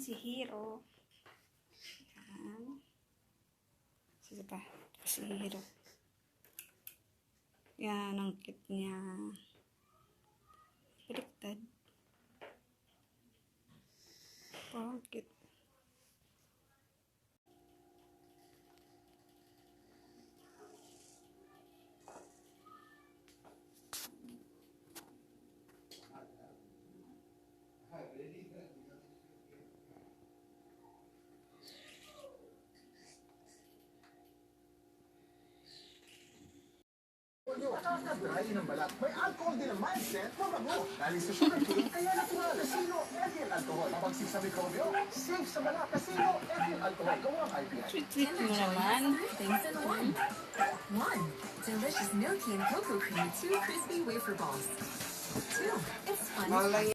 si Hero. Yan. Sige pa. Si Hero. Yan, ang cute niya. Baliktad. Oh, cute. Dry ng balat. May alcohol din ang mindset, mabango. Dahil sa sugarcane, kaya natural. Casino, ethyl alcohol. Mabagsik sa mikrobyo, safe sa balat. Casino, ethyl alcohol. Gawang IPI. Sweet mo naman. Things in one. One, delicious milky and cocoa cream, 2 crispy wafer balls. 2, it's fun.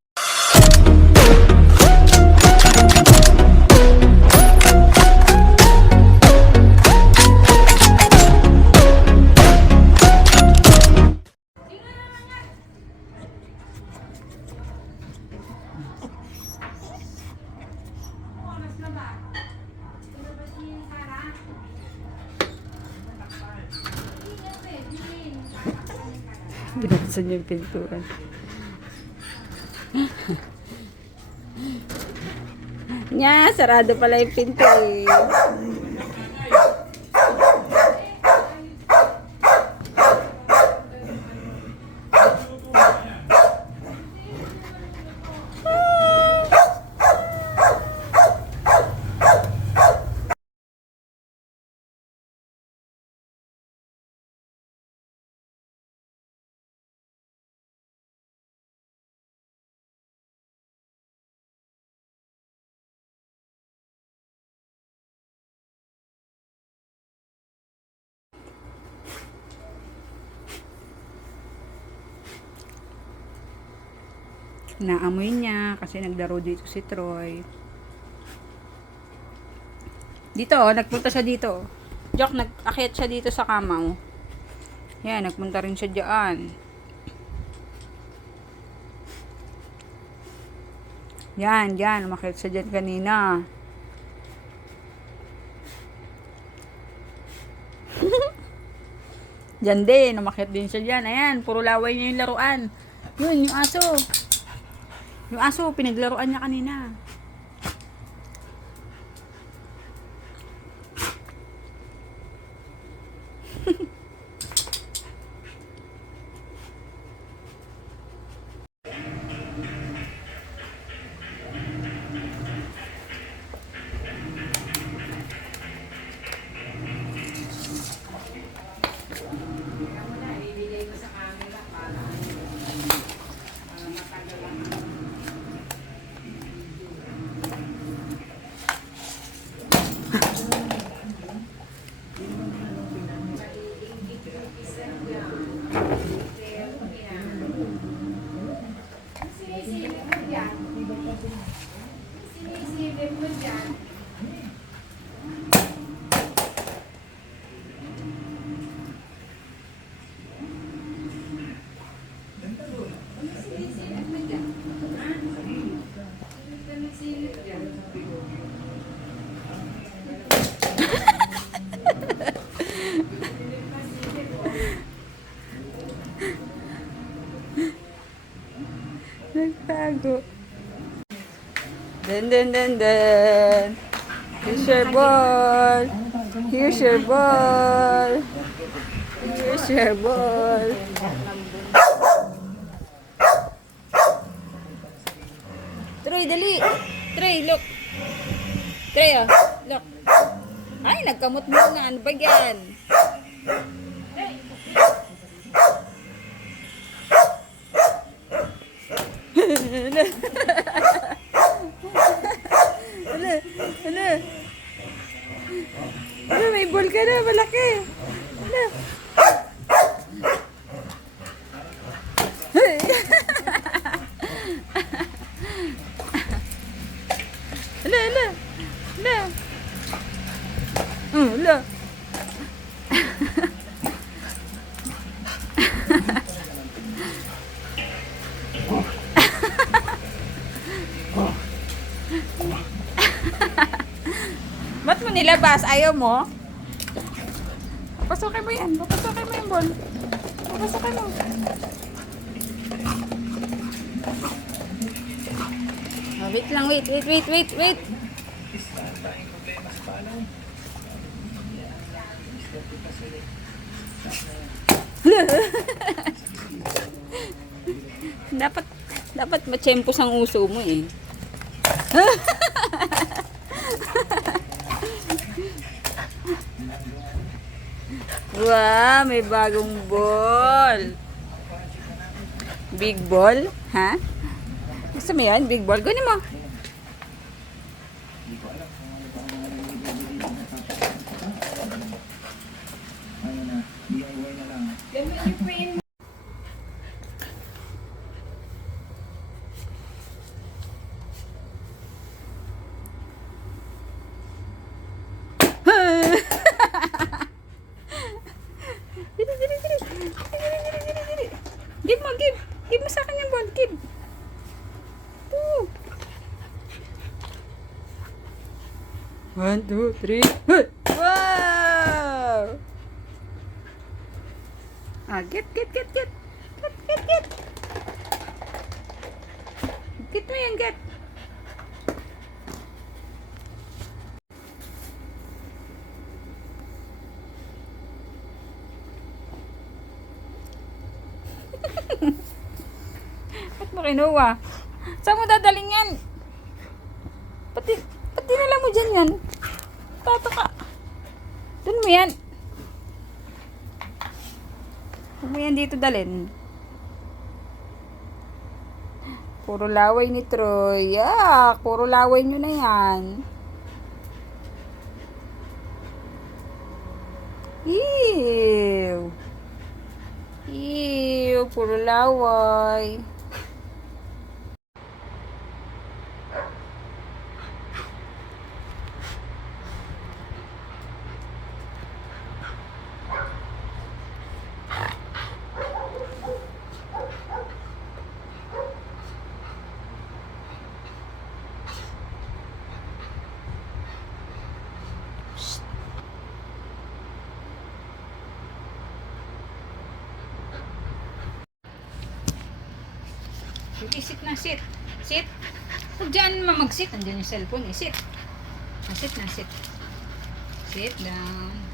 Binuksan niya yung pintuan. Nya, sarado pala yung pinto eh. Naamoy niya kasi naglaro dito si Troy. Dito, nagpunta siya dito. Joke, nag-akyat siya dito sa kama. Yan, nagpunta rin siya diyan. Yan, umakyat siya diyan kanina. Diyan din, umakyat din siya diyan. Ayan, puro laway niya yung laruan. Yun, yung aso. Yung aso, pinaglaruan niya kanina. Nagtago. Den. Here's your ball. Here's your ball. Here's your ball. Troy, dali. Troy, look. Troy, oh. Look. Ay, nagkamot mo na. Ano ba yan? Ano, may ball ka na, malaki. Ano? Ala. nilabas. Ayaw mo? Papasokin mo yan. Papasokin mo yung ball. Papasokin mo. Oh, wait lang, wait. dapat machempos ang uso mo eh. Wow, may bagong ball. Big ball, ha? Gusto mo yan? Big ball? Gunin mo. Give mo, give. Give mo sa akin yung ball, give. Two. 1, 2, 3. Wow! Ah, get. Get mo yan, get. Ba't mo kinuha? Saan mo dadaling yan? Pati dinala mo dyan yan. Tato ka. Doon mo yan. Huwag mo yan dito dalhin. Puro laway ni Troy. Puro laway nyo na yan. Ew, puro laway. Okay, sit na, sit. Sit. Huwag dyan mamagsit. Andyan yung cellphone eh. Sit. Sit na, sit. Sit down.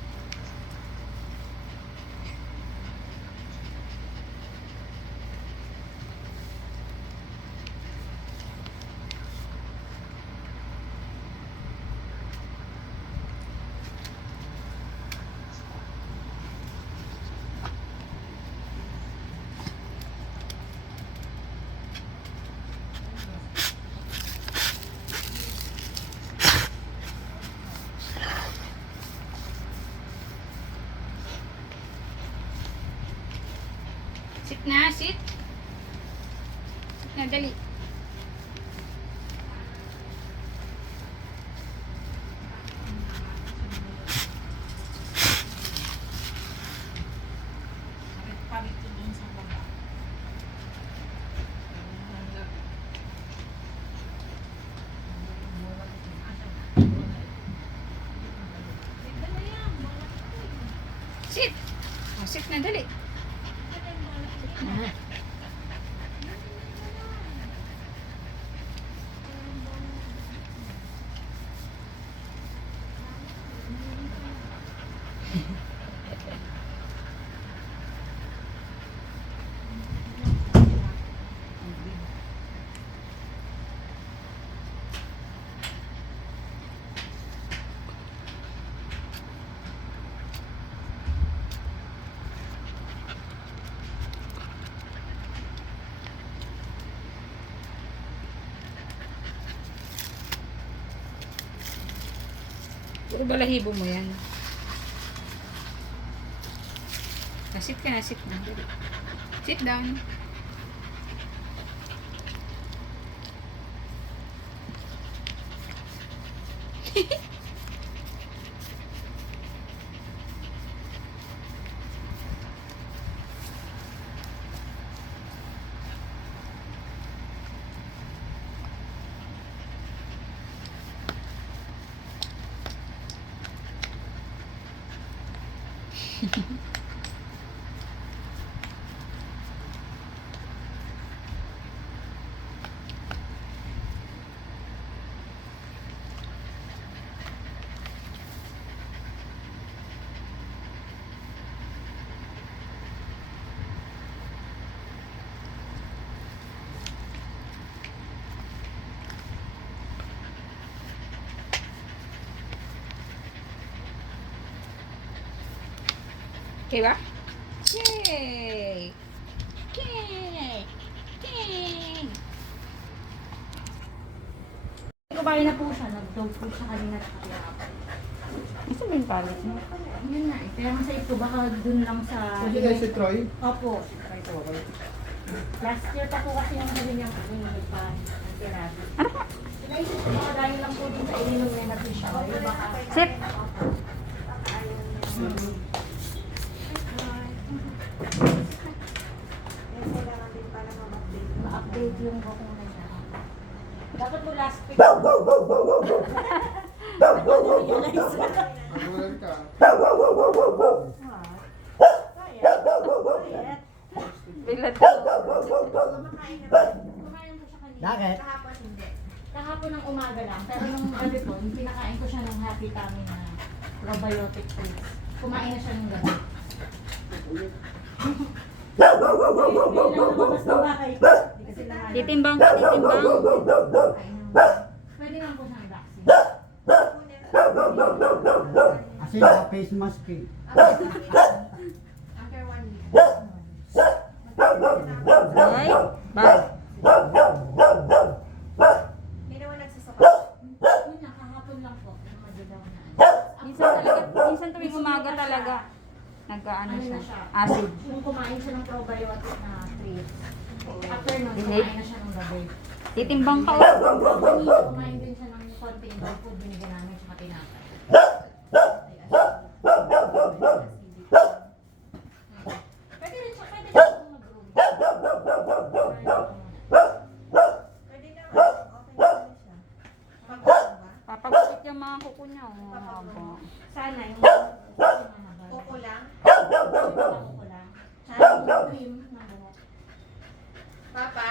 Sit na, sit. Sit na, dali. Sit. Oh, sit na, dali. Puro balahibo mo yan. Sit ka na, sit na. Sit down. Okay ba? Yay! Yay! Yay! Kumain na po siya, nag-dog po siya kanina at kaya. Isa ba yung palit mo? Yun nga eh, kaya nga sa ito baka dun lang sa... Hindi kayo si Troy? Opo. Last year pa po kasi yung sabi niya kami pa therapy. Ano pa? Naisip ko baka dahil lang po dun sa ininom na natin siya. Baka... Sit! Ma-update yung bakuna niya. Dapat mo last week. Nag-realize ka. Magulan ka. Bilad ka. Kumain po siya kanina. Bakit? Kahapon hindi. Kahapon ng umaga lang. Pero nung gabi po, yung pinakain ko siya ng happy tummy na probiotic foods. Kumain na siya ng gabi. Titimbang ka, titimbang. Pwede lang po siyang vaccine. Kasi sa face mask eh. After 1 week. Ay, bye. Hindi naman nagsusuka. Yun nga, kahapon lang po. Madidaw na. Minsan tuwing umaga talaga. Nagkaano Ano siya? na siya? Acid. Nung kumain siya ng probiotic na treats. After nun, Behave. kumain na siya ng gabi. Titimbang ka. Kanina, kumain din siya ng konting dog food. Binigyan namin siya tinapay. Pwede rin siya, pwede rin siya mag-room. Pwede naman. Okay naman siya. Pagkakaba. Papagupit yung mga kuko niya. Oh, haba. Sana yung Kuko lang. ko lang. Sana yung cream ng buhok. Papa?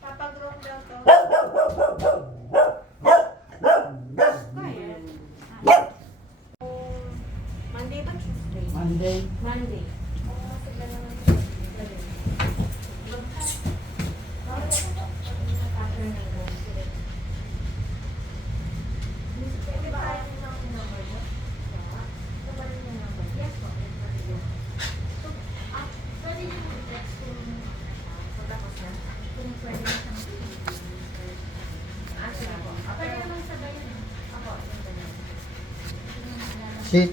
Papa groom daw to. Monday ba Tuesday? Monday. Monday. Oo, sila naman. After ng go. Pwede ba ayaw niyo ng number mo? Ito ba rin yung number? Yes po. So, pwede niyo mag-text kung Matapos na. kung pwede na siyang Ah, sige po. pwede naman sabay yun. Ako, yung ganyan. Sit.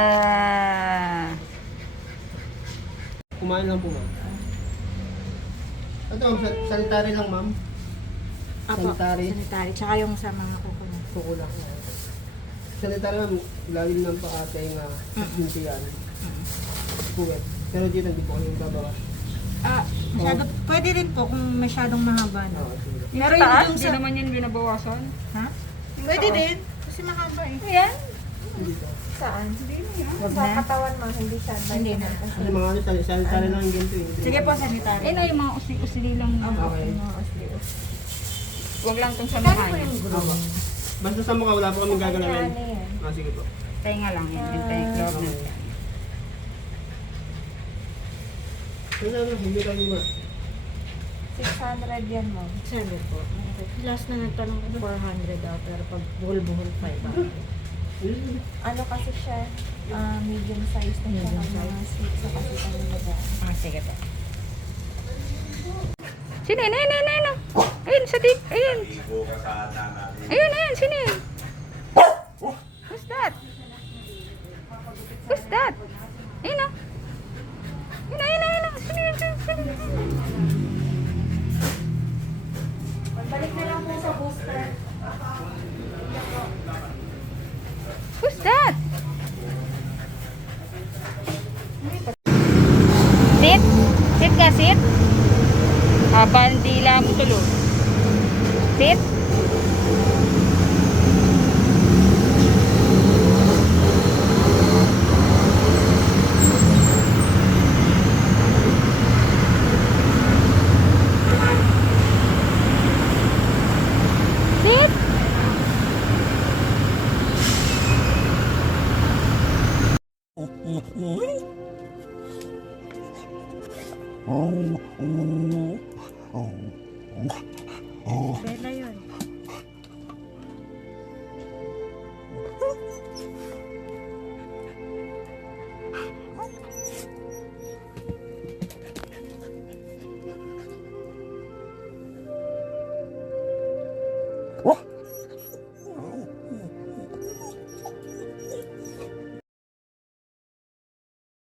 Ah. Kumain lang po ma'am. Ito ma'am, sanitary lang ma'am. Sanitary. Sanitary. Tsaka yung sa mga kuko niya. Suko lang. Sanitary ma'am, lagi lang pa ating hintiyan. Puwet. Pero dito hindi po kami babawa. Masyado, pwede rin po kung masyadong mahaba na. Oo, sige. Pero yung taas, dun di sa- naman yun binabawasan. Ha? Pwede din. Kasi mahaba eh. Ayan. Dito. Saan? Hindi na yan. Wag Sa na. katawan mo, hindi siya. Hindi na. Kasi mga ano, sanitary lang yung ganito eh. Sige po, sanitary. Ayun na yung mga usli-usli lang. Okay. Huwag lang itong Kano samahan. po yung groom? Opo. Basta sa mukha, wala po kami gagalawin. Ano yan? Ah, sige po. Tenga lang yun. Yung tenga. Loob ng tenga. Ano, hindi lang yun. 600 yan mo. Sabi po. Last na nagtanong ko 400 daw, pero pag buhol-buhol 500. Ano kasi siya, medium size na siya. Medium Mga sweet sa kasi kami nila. Sige po. Sino yun? Ayun, ayun, ayun. Ayun, sa tip. Ayun. Ayun, ayun. Sino yun? Who's that? Who's that? Ayun o. Ayun, ayun, ayun. Sino yun? Sino yun? Balik na lang po sa booster. Who's that? Sit? Sit ka, sit? Haba ang dila mo tulo. Sit? Bella yun.